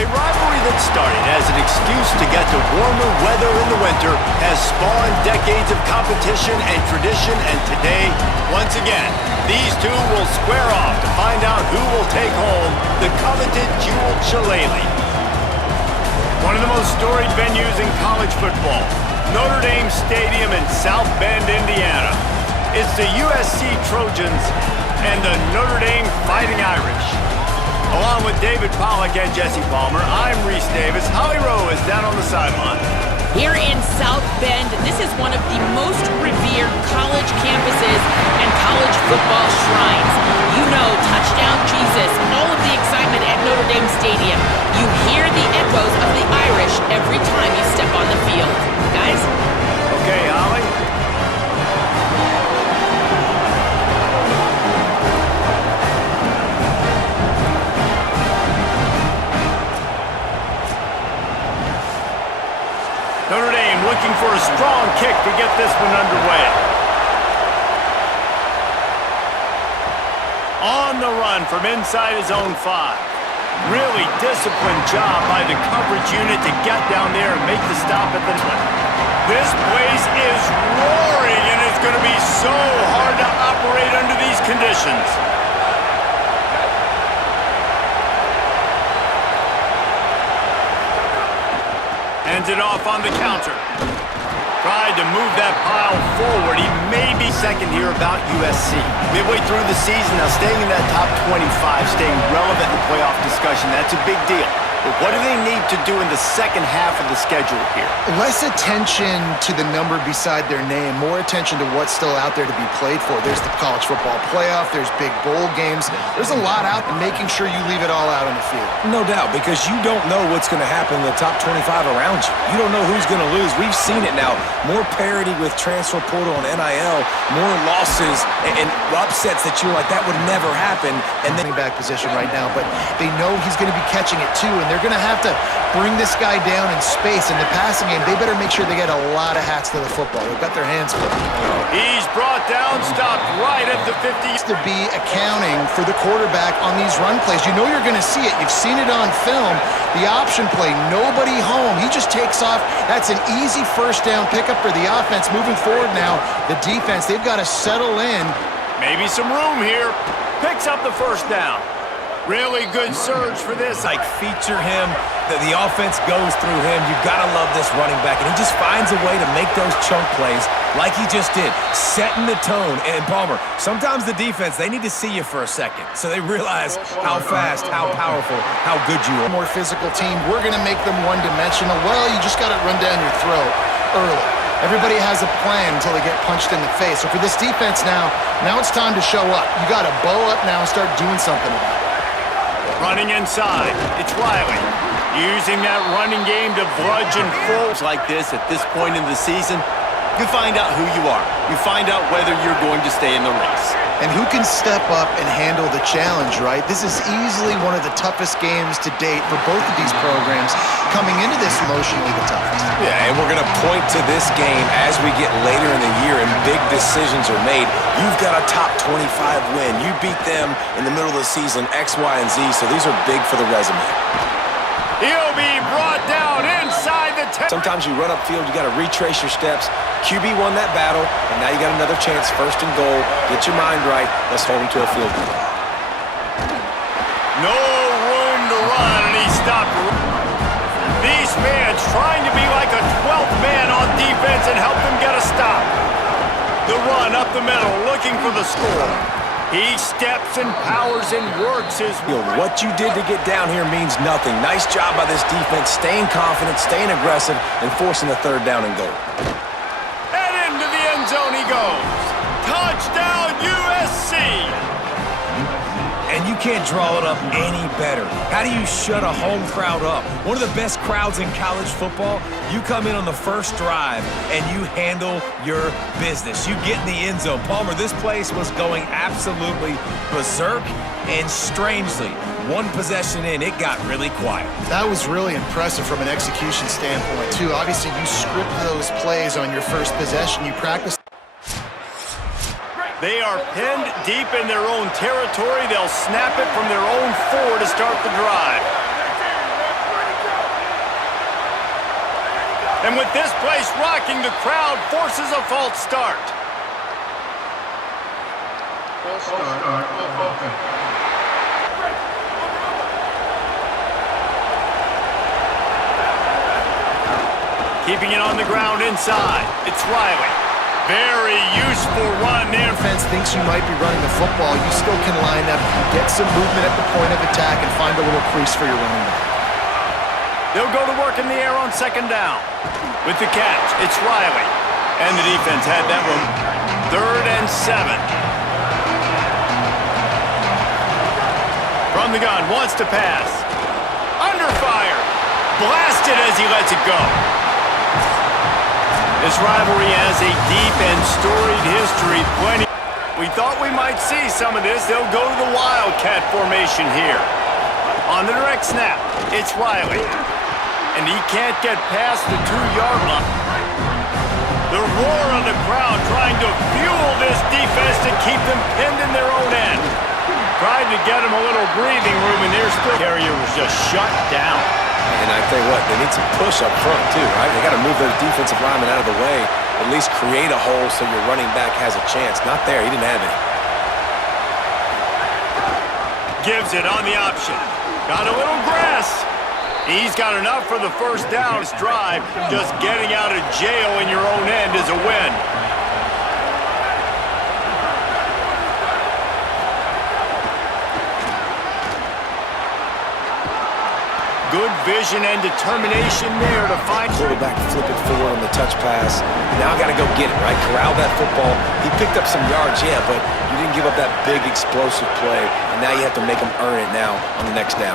A rivalry that started as an excuse to get to warmer weather in the winter has spawned decades of competition and tradition, and today, once again, these two will square off to find out who will take home the coveted jeweled shillelagh. One of the most storied venues in college football, Notre Dame Stadium in South Bend, Indiana. It's the USC Trojans and the Notre Dame Fighting Irish. Along with David Pollack and Jesse Palmer, I'm Reese Davis. Holly Rowe is down on the sideline. Here in South Bend, this is one of the most revered college campuses and college football shrines. You know, touchdown Jesus, all of the excitement at Notre Dame Stadium. You hear the echoes of the Irish every time you step on the field. Guys? Okay, Holly. Notre Dame looking for a strong kick to get this one underway. On the run from inside his own 5. Really disciplined job by the coverage unit to get down there and make the stop at this one. This place is roaring, and it's going to be so hard to operate under these conditions. Ends it off on the counter. Tried to move that pile forward. He may be second here about USC. Midway through the season, now staying in that top 25, staying relevant in the playoff discussion, that's a big deal. But what do they need to do in the second half of the schedule here? Less attention to the number beside their name, more attention to what's still out there to be played for. There's the college football playoff, there's big bowl games. There's a lot out there, making sure you leave it all out on the field. No doubt, because you don't know what's going to happen in the top 25 around you. You don't know who's going to lose. We've seen it now. More parity with transfer portal and NIL, more losses and upsets that you're like, that would never happen. And then back position right now, but they know he's going to be catching it too, and they're going to have to bring this guy down in space. In the passing game, they better make sure they get a lot of hats to the football. They've got their hands full. He's brought down, stopped right at the 50. To be accounting for the quarterback on these run plays. You know you're going to see it. You've seen it on film. The option play, nobody home. He just takes off. That's an easy first down pickup for the offense. Moving forward now, the defense, they've got to settle in. Maybe some room here. Picks up the first down. Really good surge for this. Like, feature him, the offense goes through him. You've got to love this running back, and he just finds a way to make those chunk plays like he just did, setting the tone. And Palmer, sometimes the defense, they need to see you for a second so they realize how fast, how powerful, how good you are. More physical team, we're going to make them one-dimensional. Well, you just got to run down your throat early. Everybody has a plan until they get punched in the face. So for this defense now it's time to show up. You got to bow up now and start doing something about it. Running inside, it's Riley. Using that running game to bludgeon forwards like this at this point in the season, you find out who you are. You find out whether you're going to stay in the race. And who can step up and handle the challenge, right? This is easily one of the toughest games to date for both of these programs, coming into this emotionally the toughest. Yeah, and we're going to point to this game as we get later in the year and big decisions are made. You've got a top 25 win. You beat them in the middle of the season, X, Y, and Z, so these are big for the resume. He'll be brought down inside the 10. Sometimes you run upfield, you got to retrace your steps. QB won that battle, and now you got another chance, first and goal. Get your mind right. Let's hold him to a field goal. No room to run, and he stopped. These fans trying to be like a 12th man on defense and help them get a stop. The run up the middle, looking for the score. He steps and powers and works his... What you did to get down here means nothing. Nice job by this defense, staying confident, staying aggressive, and forcing the third down and goal. And into the end zone he goes. Touchdown, USC! And you can't draw it up any better. How do you shut a home crowd up? One of the best crowds in college football. You come in on the first drive and you handle your business. You get in the end zone. Palmer, this place was going absolutely berserk, and strangely, one possession in, it got really quiet. That was really impressive from an execution standpoint, too. Obviously, you script those plays on your first possession. You practice. They are pinned deep in their own territory. They'll snap it from their own 4 to start the drive. And with this place rocking, the crowd forces a false start. False start. Keeping it on the ground inside. It's Riley. Very useful run there. Defense thinks you might be running the football. You still can line up, get some movement at the point of attack, and find a little crease for your running back. They'll go to work in the air on second down. With the catch, it's Riley. And the defense had that one. 3rd and 7. From the gun, wants to pass. Under fire. Blasted as he lets it go. This rivalry has a deep and storied history. We thought we might see some of this. They'll go to the Wildcat formation here. On the direct snap, it's Riley. And he can't get past the 2-yard line. The roar of the crowd trying to fuel this defense to keep them pinned in their own end. Tried to get him a little breathing room, and there's still... Carrier was just shut down. And I tell you what, they need some push up front, too, right? They got to move those defensive linemen out of the way, at least create a hole so your running back has a chance. Not there. He didn't have any. Gives it on the option. Got a little grass. He's got enough for the first down drive. Just getting out of jail in your own end is a win. Good vision and determination there to find... Quarterback flip it forward on the touch pass. Now got to go get it, right? Corral that football. He picked up some yards, yeah, but you didn't give up that big explosive play, and now you have to make him earn it now on the next down.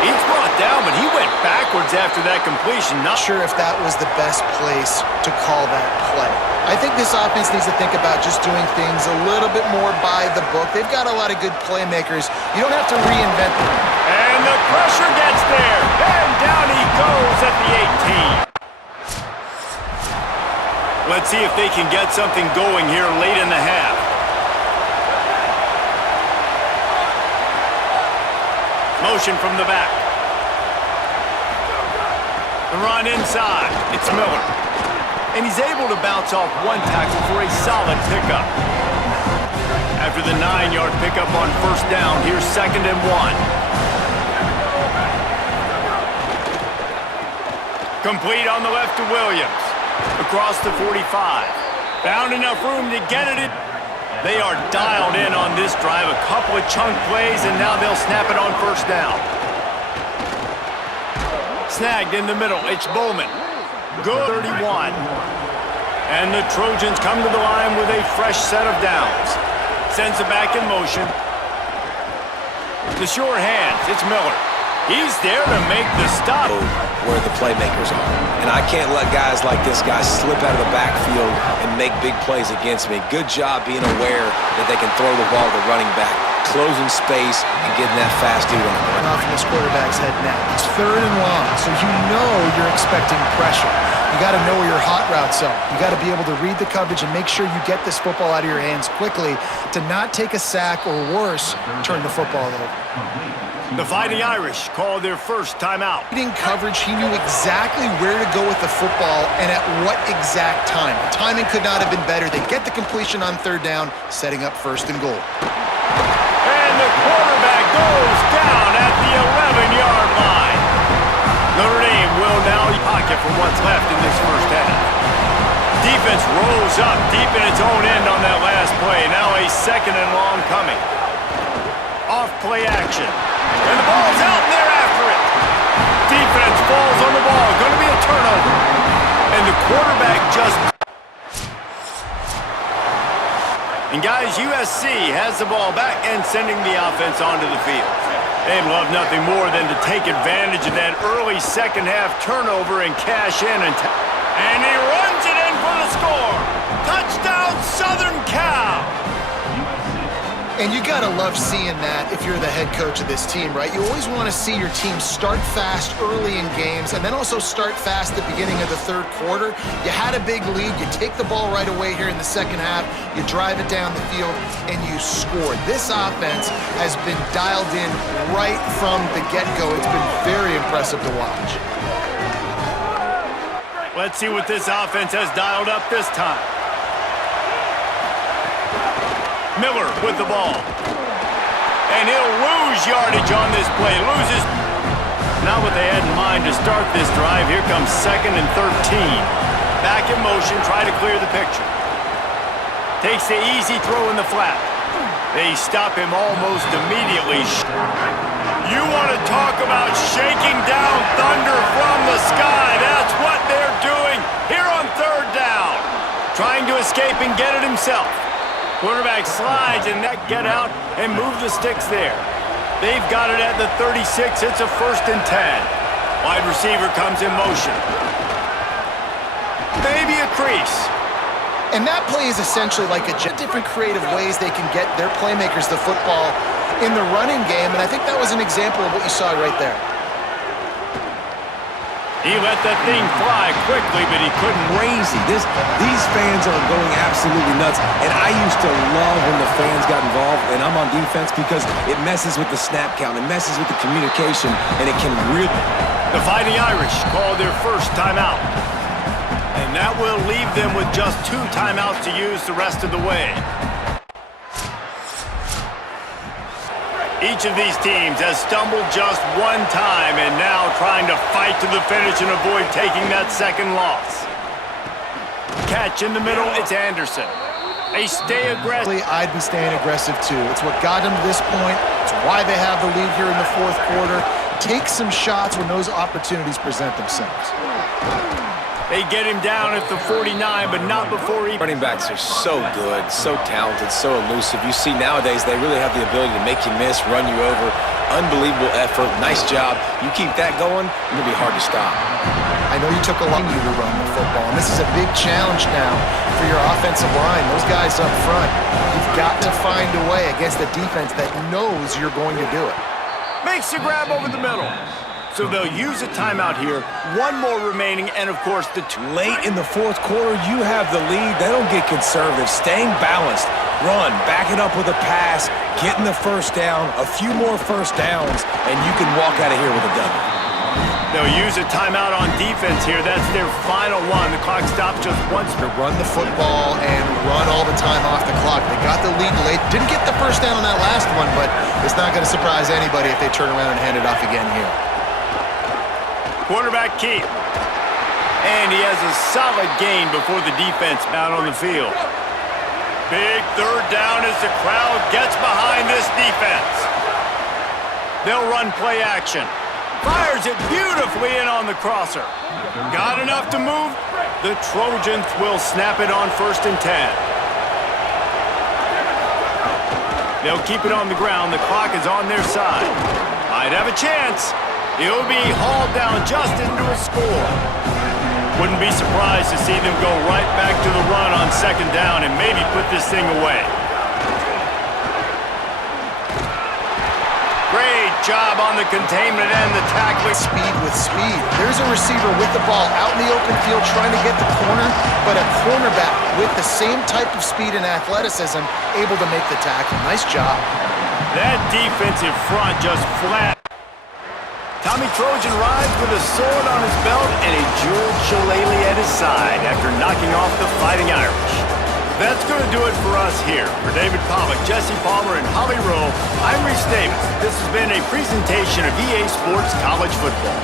He's brought down, but he went backwards after that completion. Not sure if that was the best place to call that play. I think this offense needs to think about just doing things a little bit more by the book. They've got a lot of good playmakers. You don't have to reinvent them. And the pressure gets there. And down he goes at the 18. Let's see if they can get something going here late in the half. Motion from the back. The run inside. It's Miller. And he's able to bounce off one tackle for a solid pickup. After the 9-yard pickup on first down, here's 2nd and 1. Complete on the left to Williams. Across the 45. Found enough room to get it. They are dialed in on this drive. A couple of chunk plays, and now they'll snap it on first down. Snagged in the middle. It's Bowman. Good 31. And the Trojans come to the line with a fresh set of downs. Sends it back in motion. The short hands. It's Miller. He's there to make the stop. Where the playmakers are. And I can't let guys like this guy slip out of the backfield and make big plays against me. Good job being aware that they can throw the ball to the running back, closing space and getting that fast dude on the run. Off in this quarterback's head now. It's 3rd and long, so you know you're expecting pressure. You got to know where your hot routes are. You got to be able to read the coverage and make sure you get this football out of your hands quickly to not take a sack or worse, turn the football over. The Fighting Irish called their first timeout. Reading coverage, he knew exactly where to go with the football and at what exact time. The timing could not have been better. They get the completion on 3rd down, setting up 1st and goal. And the quarterback goes down at the 11-yard line. Notre Dame will now pocket for what's left in this first half. Defense rolls up deep in its own end on that last play. Now a 2nd and long coming. Off play action. And the ball's out, and they're after it. Defense falls on the ball. Going to be a turnover. And the quarterback just... And guys, USC has the ball back and sending the offense onto the field. They'd love nothing more than to take advantage of that early second half turnover and cash in. And he runs it in for the score. Touchdown, Southern Cal. And you got to love seeing that if you're the head coach of this team, right? You always want to see your team start fast early in games and then also start fast at the beginning of the 3rd quarter. You had a big lead. You take the ball right away here in the second half. You drive it down the field, and you score. This offense has been dialed in right from the get-go. It's been very impressive to watch. Let's see what this offense has dialed up this time. Miller with the ball. And he'll lose yardage on this play. Loses. Not what they had in mind to start this drive. Here comes 2nd and 13. Back in motion, try to clear the picture. Takes the easy throw in the flat. They stop him almost immediately. You want to talk about shaking down thunder from the sky. That's what they're doing here on 3rd down. Trying to escape and get it himself. Quarterback slides and that get out and move the sticks there. They've got it at the 36. It's a 1st and 10. Wide receiver comes in motion. Maybe a crease. And that play is essentially like different creative ways they can get their playmakers the football in the running game, and I think that was an example of what you saw right there. He let that thing fly quickly, but he couldn't. Crazy. These fans are going absolutely nuts, and I used to love when the fans got involved, and I'm on defense because it messes with the snap count, it messes with the communication, and it can really... The Fighting Irish call their first timeout. And that will leave them with just 2 timeouts to use the rest of the way. Each of these teams has stumbled just 1 time and now trying to fight to the finish and avoid taking that 2nd loss. Catch in the middle, it's Anderson. They stay aggressive. I'd be staying aggressive too. It's what got them to this point. It's why they have the lead here in the 4th quarter. Take some shots when those opportunities present themselves. They get him down at the 49, but not before he... Running backs are so good, so talented, so elusive. You see nowadays they really have the ability to make you miss, run you over. Unbelievable effort. Nice job. You keep that going, it'll be hard to stop. I know you took a lot of you to run the football, and this is a big challenge now for your offensive line. Those guys up front, you've got to find a way against a defense that knows you're going to do it. Makes the grab over the middle. So they'll use a timeout here. 1 more remaining, and of course the 2. Late in the 4th quarter, you have the lead. They don't get conservative. Staying balanced. Run, back it up with a pass, getting the 1st down, a few more 1st downs, and you can walk out of here with a W. They'll use a timeout on defense here. That's their final one. The clock stops just once. To run the football and run all the time off the clock. They got the lead late. Didn't get the 1st down on that last one, but it's not going to surprise anybody if they turn around and hand it off again here. Quarterback keep. And he has a solid gain before the defense out on the field. Big 3rd down as the crowd gets behind this defense. They'll run play action. Fires it beautifully in on the crosser. Got enough to move. The Trojans will snap it on 1st and 10. They'll keep it on the ground. The clock is on their side. Might have a chance. He'll be hauled down just into a score. Wouldn't be surprised to see them go right back to the run on 2nd down and maybe put this thing away. Great job on the containment and the tackling. Speed with speed. There's a receiver with the ball out in the open field trying to get the corner, but a cornerback with the same type of speed and athleticism able to make the tackle. Nice job. That defensive front just flat. Tommy Trojan rides with a sword on his belt and a jeweled shillelagh at his side after knocking off the Fighting Irish. That's going to do it for us here. For David Pollock, Jesse Palmer, and Holly Rowe, I'm Reese Davis. This has been a presentation of EA Sports College Football.